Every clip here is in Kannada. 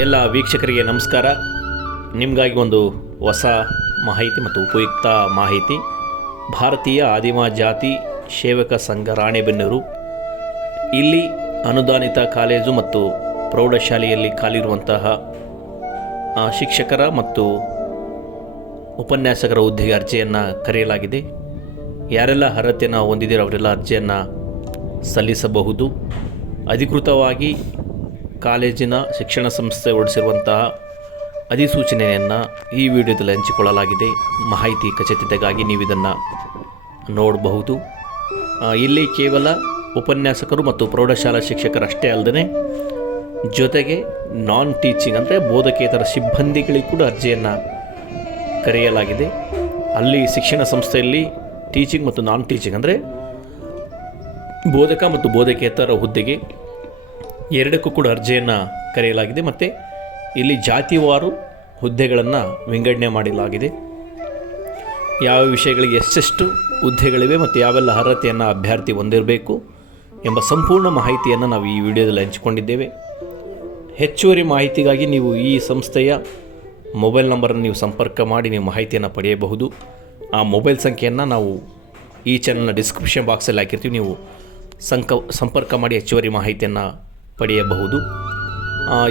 ಎಲ್ಲ ವೀಕ್ಷಕರಿಗೆ ನಮಸ್ಕಾರ. ನಿಮಗಾಗಿ ಒಂದು ಹೊಸ ಮಾಹಿತಿ ಮತ್ತು ಉಪಯುಕ್ತ ಮಾಹಿತಿ. ಭಾರತೀಯ ಆದಿಮ ಜಾತಿ ಸೇವಕ ಸಂಘ ರಾಣೆಬೆನ್ನೂರು ಇಲ್ಲಿ ಅನುದಾನಿತ ಕಾಲೇಜು ಮತ್ತು ಪ್ರೌಢಶಾಲೆಯಲ್ಲಿ ಖಾಲಿರುವಂತಹ ಶಿಕ್ಷಕರ ಮತ್ತು ಉಪನ್ಯಾಸಕರ ಹುದ್ದೆಗೆ ಅರ್ಜಿಯನ್ನು ಕರೆಯಲಾಗಿದೆ. ಯಾರೆಲ್ಲ ಅರ್ಹತೆಯನ್ನು ಹೊಂದಿದ್ದೀರೋ ಅವರೆಲ್ಲ ಅರ್ಜಿಯನ್ನು ಸಲ್ಲಿಸಬಹುದು. ಅಧಿಕೃತವಾಗಿ ಕಾಲೇಜಿನ ಶಿಕ್ಷಣ ಸಂಸ್ಥೆ ಹೊರಡಿಸಿರುವಂತಹ ಅಧಿಸೂಚನೆಯನ್ನು ಈ ವಿಡಿಯೋದಲ್ಲಿ ಹಂಚಿಕೊಳ್ಳಲಾಗಿದೆ. ಮಾಹಿತಿ ಖಚಿತತೆಗಾಗಿ ನೀವು ಇದನ್ನು ನೋಡಬಹುದು. ಇಲ್ಲಿ ಕೇವಲ ಉಪನ್ಯಾಸಕರು ಮತ್ತು ಪ್ರೌಢಶಾಲಾ ಶಿಕ್ಷಕರಷ್ಟೇ ಅಲ್ಲದೆ ಜೊತೆಗೆ ನಾನ್ ಟೀಚಿಂಗ್ ಅಂದರೆ ಬೋಧಕೇತರ ಸಿಬ್ಬಂದಿಗಳಿಗೆ ಕೂಡ ಅರ್ಜಿಯನ್ನು ಕರೆಯಲಾಗಿದೆ. ಅಲ್ಲಿ ಶಿಕ್ಷಣ ಸಂಸ್ಥೆಯಲ್ಲಿ ಟೀಚಿಂಗ್ ಮತ್ತು ನಾನ್ ಟೀಚಿಂಗ್ ಅಂದರೆ ಬೋಧಕ ಮತ್ತು ಬೋಧಕೇತರ ಹುದ್ದೆಗೆ ಎರಡಕ್ಕೂ ಕೂಡ ಅರ್ಜಿಯನ್ನು ಕರೆಯಲಾಗಿದೆ. ಮತ್ತು ಇಲ್ಲಿ ಜಾತಿವಾರು ಹುದ್ದೆಗಳನ್ನು ವಿಂಗಡಣೆ ಮಾಡಲಾಗಿದೆ. ಯಾವ ವಿಷಯಗಳಿಗೆ ಎಷ್ಟೆಷ್ಟು ಹುದ್ದೆಗಳಿವೆ ಮತ್ತು ಯಾವೆಲ್ಲ ಅರ್ಹತೆಯನ್ನು ಅಭ್ಯರ್ಥಿ ಹೊಂದಿರಬೇಕು ಎಂಬ ಸಂಪೂರ್ಣ ಮಾಹಿತಿಯನ್ನು ನಾವು ಈ ವಿಡಿಯೋದಲ್ಲಿ ಹಂಚಿಕೊಂಡಿದ್ದೇವೆ. ಹೆಚ್ಚುವರಿ ಮಾಹಿತಿಗಾಗಿ ನೀವು ಈ ಸಂಸ್ಥೆಯ ಮೊಬೈಲ್ ನಂಬರನ್ನು ನೀವು ಸಂಪರ್ಕ ಮಾಡಿ ನೀವು ಮಾಹಿತಿಯನ್ನು ಪಡೆಯಬಹುದು. ಆ ಮೊಬೈಲ್ ಸಂಖ್ಯೆಯನ್ನು ನಾವು ಈ ಚಾನಲ್ನ ಡಿಸ್ಕ್ರಿಪ್ಷನ್ ಬಾಕ್ಸಲ್ಲಿ ಹಾಕಿರ್ತೀವಿ. ನೀವು ಸಂಪರ್ಕ ಮಾಡಿ ಹೆಚ್ಚುವರಿ ಮಾಹಿತಿಯನ್ನು ಪಡೆಯಬಹುದು.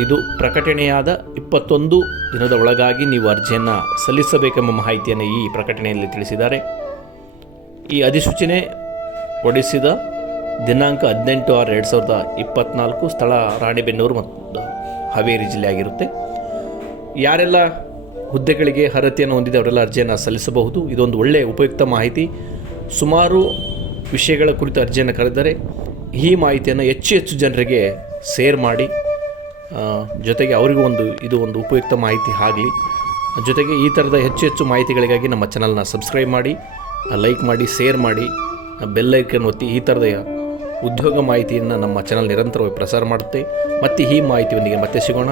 ಇದು ಪ್ರಕಟಣೆಯಾದ 21 ದಿನದ ಒಳಗಾಗಿ ನೀವು ಅರ್ಜಿಯನ್ನು ಸಲ್ಲಿಸಬೇಕೆಂಬ ಮಾಹಿತಿಯನ್ನು ಈ ಪ್ರಕಟಣೆಯಲ್ಲಿ ತಿಳಿಸಿದ್ದಾರೆ. ಈ ಅಧಿಸೂಚನೆ ಹೊರಡಿಸಿದ ದಿನಾಂಕ 18/6/2024, ಸ್ಥಳ ರಾಣೆಬೆನ್ನೂರು ಮತ್ತು ಹಾವೇರಿ ಜಿಲ್ಲೆ ಆಗಿರುತ್ತೆ. ಯಾರೆಲ್ಲ ಹುದ್ದೆಗಳಿಗೆ ಅರ್ಹತೆಯನ್ನು ಹೊಂದಿದೆ ಅವರೆಲ್ಲ ಅರ್ಜಿಯನ್ನು ಸಲ್ಲಿಸಬಹುದು. ಇದೊಂದು ಒಳ್ಳೆಯ ಉಪಯುಕ್ತ ಮಾಹಿತಿ. ಸುಮಾರು ವಿಷಯಗಳ ಕುರಿತು ಅರ್ಜಿಯನ್ನು ಕರೆದರೆ ಈ ಮಾಹಿತಿಯನ್ನು ಹೆಚ್ಚು ಜನರಿಗೆ ಶೇರ್ ಮಾಡಿ. ಜೊತೆಗೆ ಅವರಿಗೂ ಇದು ಒಂದು ಉಪಯುಕ್ತ ಮಾಹಿತಿ ಆಗಲಿ. ಜೊತೆಗೆ ಈ ಥರದ ಹೆಚ್ಚು ಮಾಹಿತಿಗಳಿಗಾಗಿ ನಮ್ಮ ಚಾನಲ್ನ ಸಬ್ಸ್ಕ್ರೈಬ್ ಮಾಡಿ, ಲೈಕ್ ಮಾಡಿ, ಶೇರ್ ಮಾಡಿ, ಬೆಲ್ ಐಕನ್ ಒತ್ತಿ. ಈ ಥರದ ಉದ್ಯೋಗ ಮಾಹಿತಿಯನ್ನು ನಮ್ಮ ಚಾನಲ್ ನಿರಂತರವಾಗಿ ಪ್ರಸಾರ ಮಾಡುತ್ತೆ. ಮತ್ತು ಈ ಮಾಹಿತಿಯೊಂದಿಗೆ ಮತ್ತೆ ಸಿಗೋಣ.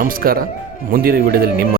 ನಮಸ್ಕಾರ. ಮುಂದಿನ ವಿಡಿಯೋದಲ್ಲಿ ನಿಮ್ಮ